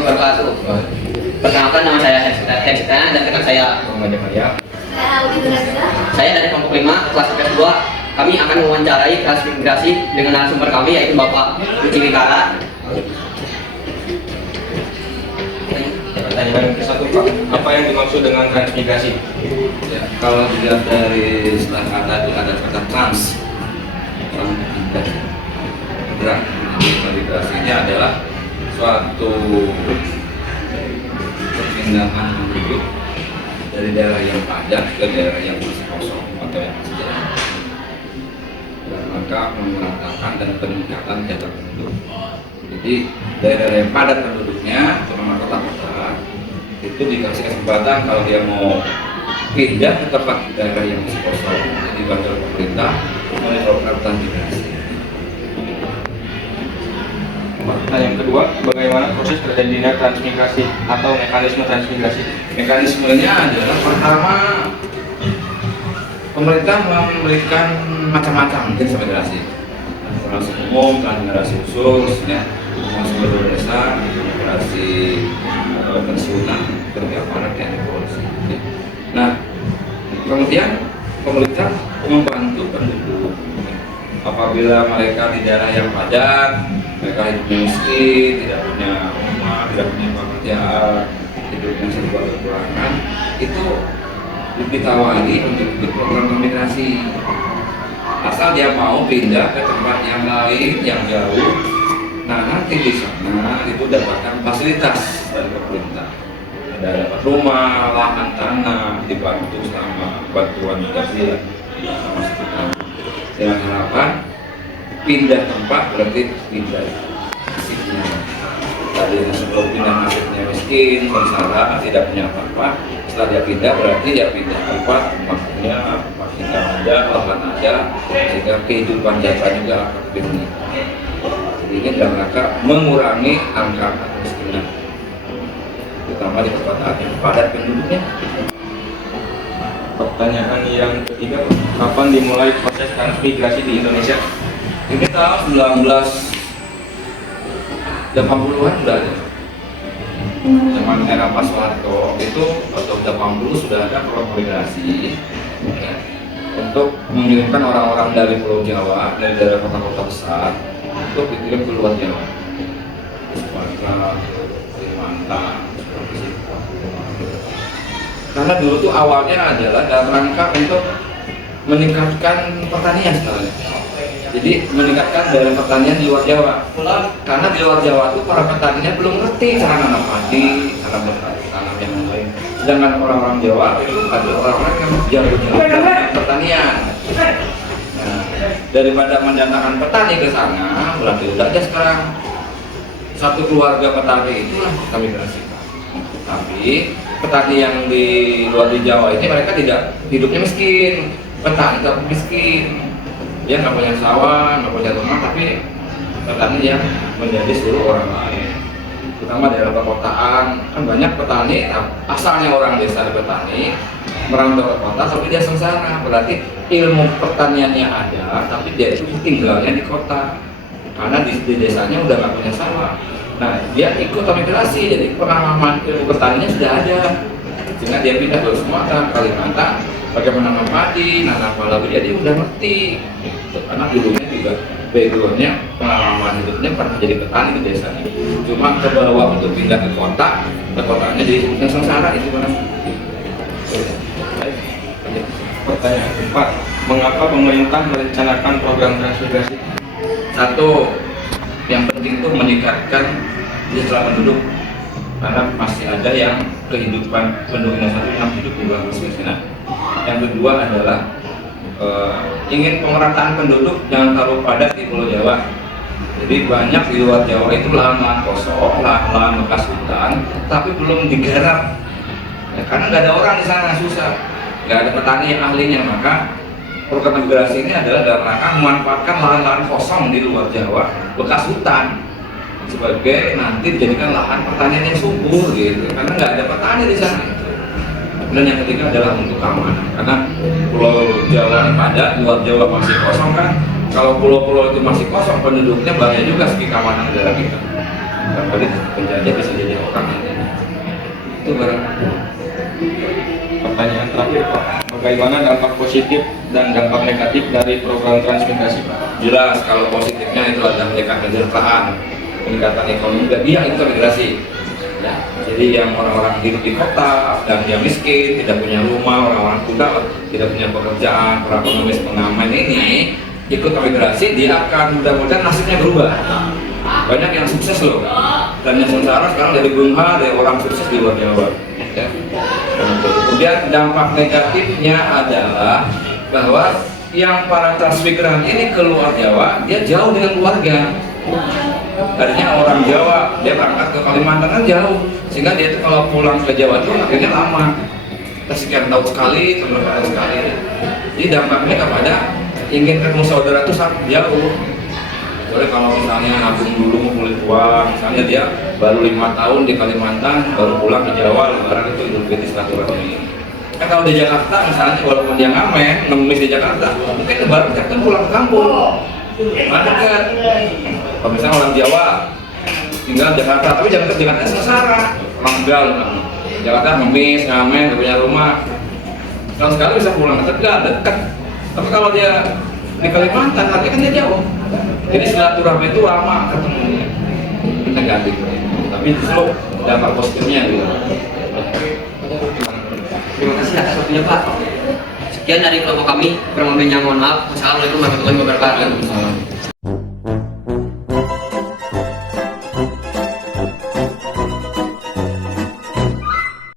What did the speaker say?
wabarakatuh. Perkenalkan, nama saya Hensita dan rekan saya Saya dari kelompok 5 kelas IPS 2. Kami akan mewawancarai transmigrasi dengan narasumber kami yaitu Bapak Luci Wikara. Pertanyaan ke satu Pak, apa yang dimaksud dengan transmigrasi? Ya, kalau dilihat dari istilah kata itu ada kata trans. Transmigrasinya adalah suatu perpindahan penduduk dari daerah yang padat ke daerah yang masih kosong atau yang masih jauh, dan maka memeratakan dan peningkatan jatah penduduk. Jadi daerah yang padat penduduknya, terutama kota-kota, itu dikasih kesempatan kalau dia mau pindah ke tempat daerah yang masih kosong, jadi bantu pemerintah melakukan transmigrasi. Pertanyaan kedua, bagaimana proses terjadinya transmigrasi atau mekanisme transmigrasi? Mekanismenya adalah pertama, pemerintah memberikan macam-macam transmigrasi, transmigrasi umum, transmigrasi khusus, ya, seluruh desa, transmigrasi pensiunan, setiap anak yang polisi. Nah, kemudian pemerintah membantu penduduk apabila mereka di daerah yang padat, mereka hidup miskin, tidak punya rumah, tidak punya pekerjaan, hidupnya serba kekurangan, itu ditawari untuk ikut program transmigrasi. Asal dia mau pindah ke tempat yang lain, yang jauh, nah nanti di sana itu dapatkan fasilitas dari pemerintah. Ada dapat rumah, lahan tanah, dibantu selama bantuan 3 bulan sama sekitar. Dengan harapan pindah tempat berarti pindah nasibnya. Tadinya sebelum pindah nasibnya miskin, sengsara, tidak punya apa-apa. Setelah dia pindah berarti dia pindah tempat, rumahnya, rumah tinggal ada, lahan ada, sehingga kehidupan jasa juga akan lebih meningkat. Jadi ini dalam rangka mengurangi angka kemiskinan, terutama di perkotaan yang padat penduduknya. Pertanyaan yang ketiga, kapan dimulai proses transmigrasi di Indonesia? Ini tahun 1980-an udah ada. Zaman era Pak Soeharto itu atau 80 sudah ada program migrasi, ya, untuk mengirimkan orang-orang dari Pulau Jawa, dari daerah kota-kota besar untuk dikirim ke luar Jawa, Sumatera, Kalimantan, karena dulu tuh awalnya adalah dalam rangka untuk meningkatkan pertanian sebenarnya. Jadi meningkatkan daerah pertanian di luar Jawa. Karena di luar Jawa tuh para petaninya belum ngerti cara nanam padi, cara bertanam yang lain. Sedangkan orang-orang Jawa itu ada orang-orang yang jago dalam pertanian. Nah, daripada mendatangkan petani ke sana, udah aja sekarang satu keluarga petani itulah kami migrasi. Tapi petani yang di luar di Jawa ini mereka tidak hidupnya miskin, petani tapi miskin. Dia nggak punya sawah, nggak punya rumah, tapi petani yang menjadi seluruh orang lain. Terutama daerah perkotaan, kan banyak petani asalnya orang desa petani merantau ke kota, tapi dia sengsara. Berarti ilmu pertaniannya ada, tapi dia itu tinggalnya di kota karena di desanya udah nggak punya sawah. Nah, dia ikut migrasi, jadi pengalaman ilmu pertaniannya sudah ada, sehingga dia pindah ke Sumatera, Kalimantan, bagaimana menanam padi, nanam pala, jadi udah ngerti. Karena dulunya juga backgroundnya, pengalaman hidupnya pernah jadi petani di desanya. Cuma ke bawah untuk pindah ke kota, ke kotanya jadi sengsara itu kan. Pertanyaan keempat, mengapa pemerintah merencanakan program transmigrasi? Satu, yang penting itu meningkatkan kesejahteraan penduduk, karena masih ada yang kehidupan penduduk Indonesia yang hidup di bawah kemiskinan. Yang kedua adalah ingin pemerataan penduduk jangan terlalu padat di Pulau Jawa. Jadi banyak di luar Jawa itu lahan-lahan kosong, lahan-lahan bekas hutan, tapi belum digarap. Ya, karena nggak ada orang di sana, susah, nggak ada petani yang ahlinya. Maka program migrasi ini adalah dalam rangka memanfaatkan lahan-lahan kosong di luar Jawa, bekas hutan, sebagai nanti dijadikan lahan pertanian yang subur gitu. Karena nggak ada petani di sana. Dan yang ketiga adalah untuk keamanan, karena Pulau Jawa ini padat, luar Jawa masih kosong kan. Kalau pulau-pulau itu masih kosong penduduknya, bahaya juga segi keamanan negara kita. barangkali penjajah bisa jadi orang itu barang. Pertanyaan terakhir Pak, bagaimana dampak positif dan dampak negatif dari program transmigrasi Pak? Jelas kalau positifnya itu ada meningkatkan kesejahteraan, peningkatan ekonomi bagi yang integrasi. Ya, jadi yang orang-orang hidup di kota dan yang miskin, tidak punya rumah, orang-orang tua tidak punya pekerjaan, para pengemis pengamen ini ikut migrasi, dia akan mudah-mudahan nasibnya berubah. Banyak yang sukses loh, dan yang sengsara sekarang dari Bungha, dari orang sukses di luar Jawa. Ya. Kemudian dampak negatifnya adalah bahwa yang para transmigran ini keluar Jawa, dia jauh dengan keluarga. Tadinya orang Jawa, dia berangkat ke Kalimantan kan jauh, sehingga dia itu kalau pulang ke Jawa itu akhirnya lama, sekian tahun sekali, beberapa tahun sekali. Jadi dampaknya kepada ingin ketemu saudara itu sangat jauh. Soalnya kalau misalnya nabung dulu ngumpulin uang, misalnya dia baru 5 tahun di Kalimantan, baru pulang ke Jawa, lebaran itu Idul Fitri silaturahmi. Kan kalau di Jakarta misalnya, walaupun dia ngamen, ngemis di Jakarta, mungkin lebaran kan pulang ke kampung. Mana kan? Kalau misalnya orang Jawa tinggal di Jakarta, tapi Jakarta sengsara, orang Tegal, Jakarta ngemis, ngamen, gak punya rumah. Kalau sekali bisa pulang ke Tegal, dekat. Tapi kalau dia di Kalimantan, artinya kan dia jauh. Jadi silaturahmi itu lama ketemunya, negatif. Tapi justru dampak positifnya gitu. Terima kasih atas waktunya Pak. Sekian dari kelompok kami, kurang lebihnya mohon maaf. Wassalamualaikum warahmatullahi wabarakatuh.